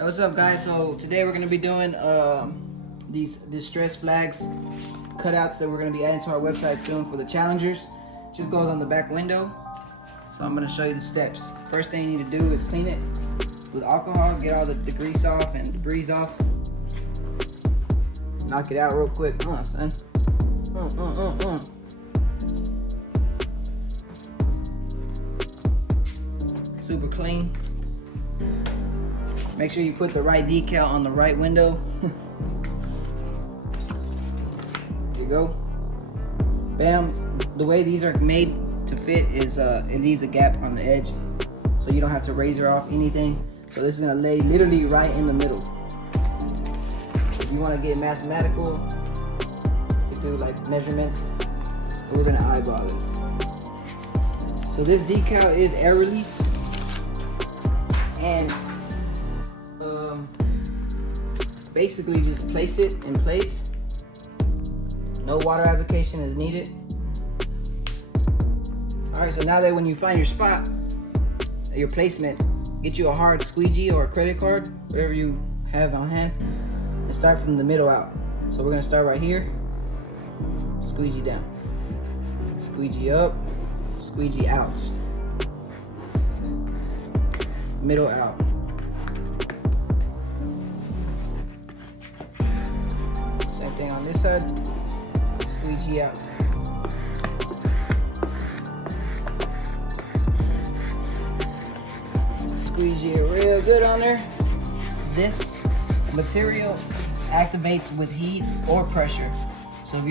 Hey, what's up, guys? So today we're gonna be doing these distress flags cutouts that we're gonna be adding to our website soon for the challengers. Just goes on the back window. So I'm gonna show you the steps. First thing you need to do is clean it with alcohol, get all the grease off and debris off. Knock it out real quick, son. Super clean. Make sure you put the right decal on the right window. There you go. Bam. The way these are made to fit is it leaves a gap on the edge, so you don't have to razor off anything. So this is gonna lay literally right in the middle. If you want to get mathematical, you can do like measurements. We're gonna eyeball this. So this decal is air release, and basically just place it in place. No water application is needed. Alright, so now that when you find your spot, your placement, get you a hard squeegee or a credit card, whatever you have on hand, and start from the middle out. So we're gonna start right here, squeegee down, squeegee up, squeegee out, middle out. Same thing on this side, squeegee out. Squeegee it real good on there. This material activates with heat or pressure. So if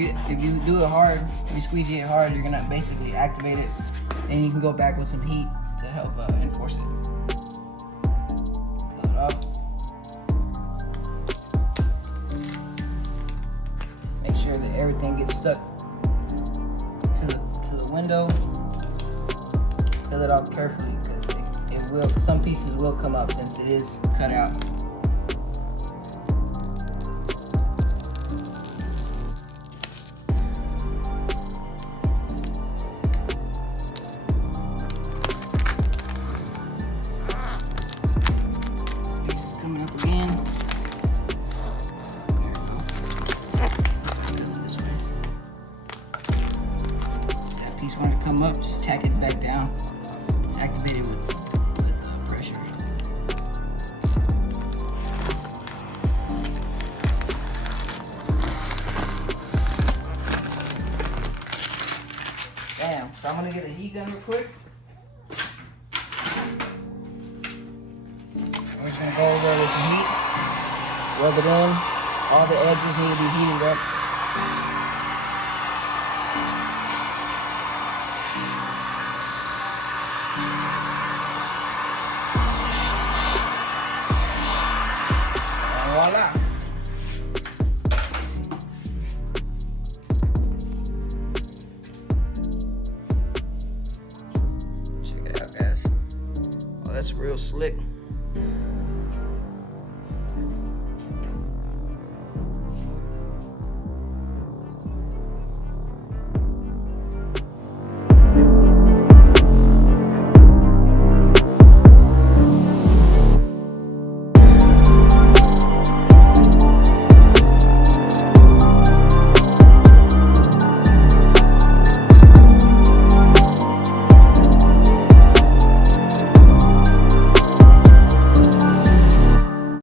you do it hard, if you squeegee it hard, you're gonna basically activate it, and you can go back with some heat to help enforce it. Pull it off. Make sure that everything gets stuck to the window. Fill it off carefully, because some pieces will come up since it is cut out. This piece is coming up again. There we go. Fill it this way. That piece wanted to come up, just tack it back down. It's activated with pressure. Damn, so I'm gonna get a heat gun real quick. We're just gonna go over with some heat, rub it in. All the edges need to be heated up. Voila. Check it out, guys. Oh, that's real slick.